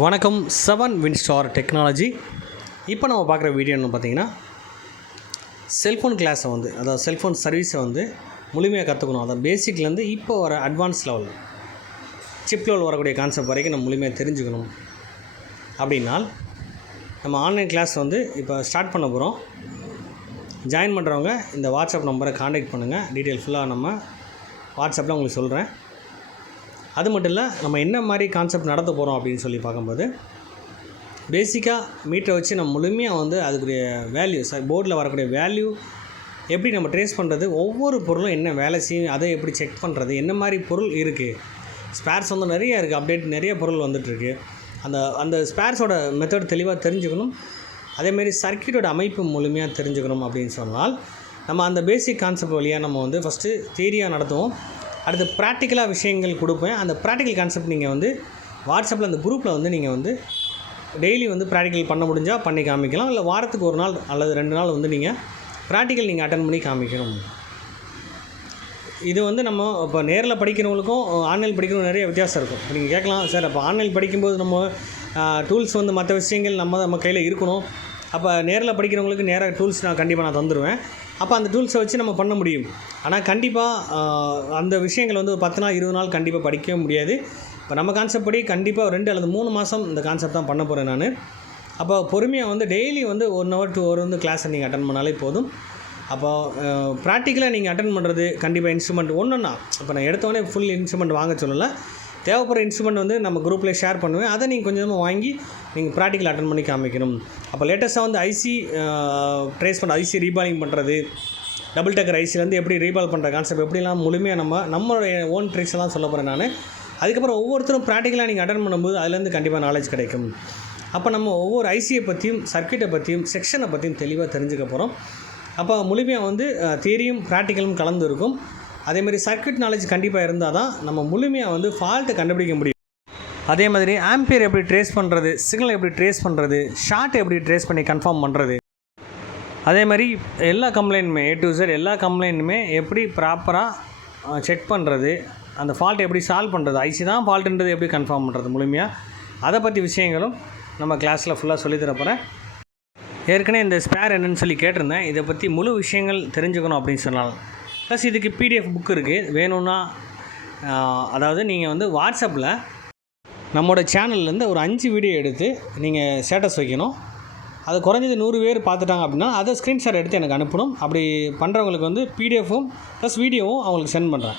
வணக்கம் 7 Winstar technology. இப்போ நம்ம பார்க்குற வீடியோ என்ன பார்த்தீங்கன்னா, செல்ஃபோன் கிளாஸை அதாவது செல்ஃபோன் சர்வீஸை முழுமையாக கற்றுக்கணும். அதாவது பேசிக்லேருந்து இப்போ வர அட்வான்ஸ் லெவல் சிப் லெவல் வரக்கூடிய கான்செப்ட் வரைக்கும் நம்ம முழுமையாக தெரிஞ்சுக்கணும். அப்படின்னால் நம்ம ஆன்லைன் கிளாஸ் இப்போ ஸ்டார்ட் பண்ண போகிறோம். ஜாயின் பண்ணுறவங்க இந்த வாட்ஸ்அப் நம்பரை காண்டாக்ட் பண்ணுங்கள். டீட்டெயில் ஃபுல்லாக நம்ம வாட்ஸ்அப்பில் உங்களுக்கு சொல்கிறேன். அது மட்டும் இல்லை, நம்ம என்ன மாதிரி கான்செப்ட் நடத்த போகிறோம் அப்படின்னு சொல்லி பார்க்கும்போது, பேசிக்காக மீட்டரை வச்சு நம்ம முழுமையாக அதுக்குரிய வேல்யூ போர்டில் வரக்கூடிய வேல்யூ எப்படி நம்ம ட்ரேஸ் பண்ணுறது, ஒவ்வொரு பொருளும் என்ன வேலை செய்யும், அதை எப்படி செக் பண்ணுறது, என்ன மாதிரி பொருள் இருக்குது, ஸ்பேர்ஸ் நிறைய இருக்குது, அப்டேட் நிறைய பொருள் வந்துட்டுருக்கு. அந்த ஸ்பேர்ஸோட மெத்தட் தெளிவாக தெரிஞ்சுக்கணும். அதேமாரி சர்க்யூட்டோட அமைப்பு முழுமையாக தெரிஞ்சுக்கணும். அப்படின்னு சொன்னால் நம்ம அந்த பேசிக் கான்செப்ட் வழியாக நம்ம ஃபஸ்ட்டு தியரியாக நடத்துவோம். அடுத்து ப்ராக்டிக்கலாக விஷயங்கள் கொடுப்பேன். அந்த ப்ராக்டிக்கல் கான்செப்ட் நீங்கள் வாட்ஸ்அப்பில் அந்த குரூப்பில் நீங்கள் டெய்லி ப்ராக்டிக்கல் பண்ண முடிஞ்சால் பண்ணி காமிக்கலாம். இல்லை வாரத்துக்கு ஒரு நாள் அல்லது 2 நாள் நீங்கள் ப்ராக்டிக்கல் நீங்கள் அட்டன் பண்ணி காமிக்கணும். இது நம்ம இப்போ நேரில் படிக்கிறவங்களுக்கும் ஆன்லைன் படிக்கிறவங்க நிறைய வித்தியாசம் இருக்கும். இப்போ நீங்கள் கேட்கலாம், சார் அப்போ ஆன்லைன் படிக்கும்போது நம்ம டூல்ஸ் மற்ற விஷயங்கள் நம்ம கையில் இருக்கணும். அப்போ நேரில் படிக்கிறவங்களுக்கு நேராக டூல்ஸ் நான் கண்டிப்பாக தந்துடுவேன். அப்போ அந்த டூல்ஸை வச்சு நம்ம பண்ண முடியும். ஆனால் கண்டிப்பாக அந்த விஷயங்கள் ஒரு 10 நாள் 20 நாள் கண்டிப்பாக படிக்க முடியாது. இப்போ நம்ம கான்செப்ட் படி கண்டிப்பாக 2 அல்லது 3 மாதம் இந்த கான்செப்ட் தான் பண்ண போகிறேன் நான். அப்போ பொறுமையாக டெய்லி 1 hour 2 hour கிளாஸை நீங்கள் அட்டன் பண்ணாலே போதும். அப்போ ப்ராக்டிக்கலாக நீங்கள் அட்டன் பண்ணுறது கண்டிப்பாக இன்ஸ்ட்ருமெண்ட் ஒன்றுன்னா, இப்போ நான் எடுத்தோடனே ஃபுல் இன்ஸ்ட்ருமெண்ட் வாங்க சொல்லலை. தேவைப்படுற இன்ஸ்ட்ருமெண்ட் நம்ம குரூப்பில் ஷேர் பண்ணுவேன். அதை நீங்கள் கொஞ்சமாக வாங்கி நீங்கள் ப்ராக்டிக்கல் அட்டன் பண்ணி காமிக்கணும். அப்போ லேட்டஸ்ட்டாக ஐசி ட்ரேஸ் பண்ணுற, ஐசி ரீபாலிங் பண்ணுறது, டபுள் டக்கர் ஐசிலேருந்து எப்படி ரீபால் பண்ணுற கான்செப்ட் எப்படிலாம் முழுமையாக நம்மளுடைய ஓன் ட்ரிக்ஸ் எல்லாம் சொல்ல போகிறேன் நான். அதுக்கப்புறம் ஒவ்வொருத்தரும் ப்ராக்டிக்கலாக நீங்கள் அட்டன் பண்ணும்போது அதுலேருந்து கண்டிப்பாக நாலேஜ் கிடைக்கும். அப்போ நம்ம ஒவ்வொரு ஐசியை பற்றியும் சர்க்யூட்டை பற்றியும் செக்ஷனை பற்றியும் தெளிவாக தெரிஞ்சுக்க போகிறோம். அப்போ முழுமையாக தியரியும் ப்ராக்டிக்கலும் கலந்து இருக்கும். அதேமாதிரி சர்க்யூட் நாலேஜ் கண்டிப்பாக இருந்தால் தான் நம்ம முழுமையாக ஃபால்ட்டை கண்டுபிடிக்க முடியும். அதே மாதிரி ஆம்பியர் எப்படி ட்ரேஸ் பண்ணுறது, சிக்னல் எப்படி ட்ரேஸ் பண்ணுறது, ஷார்ட் எப்படி ட்ரேஸ் பண்ணி கன்ஃபார்ம் பண்ணுறது, அதே மாதிரி எல்லா கம்ப்ளைண்ட்டுமே A to Z எல்லா கம்ப்ளைண்ட்டுமே எப்படி ப்ராப்பராக செக் பண்ணுறது, அந்த ஃபால்ட்டை எப்படி சால்வ் பண்ணுறது, ஐசி தான் ஃபால்ட்டுன்றது எப்படி கன்ஃபார்ம் பண்ணுறது முழுமையாக, அதை பற்றி விஷயங்களும் நம்ம கிளாஸில் ஃபுல்லாக சொல்லித்தரப்போகிறேன். ஏற்கனவே இந்த ஸ்பேர் என்னன்னு சொல்லி கேட்டிருந்தேன். இதை பற்றி முழு விஷயங்கள் தெரிஞ்சுக்கணும் அப்படின்னு சொன்னால் ப்ளஸ் இதுக்கு PDF புக் இருக்குது. வேணும்னா அதாவது நீங்கள் வாட்ஸ்அப்பில் நம்மளோட சேனல்லேருந்து ஒரு 5 வீடியோ எடுத்து நீங்கள் ஸ்டேட்டஸ் வைக்கணும். அது குறைஞ்சது 100 பேர் பார்த்துட்டாங்க அப்படின்னா அதை ஸ்க்ரீன்ஷாட் எடுத்து எனக்கு அனுப்பணும். அப்படி பண்ணுறவங்களுக்கு PDFும் ப்ளஸ் வீடியோவும் அவங்களுக்கு சென்ட் பண்ணுறேன்.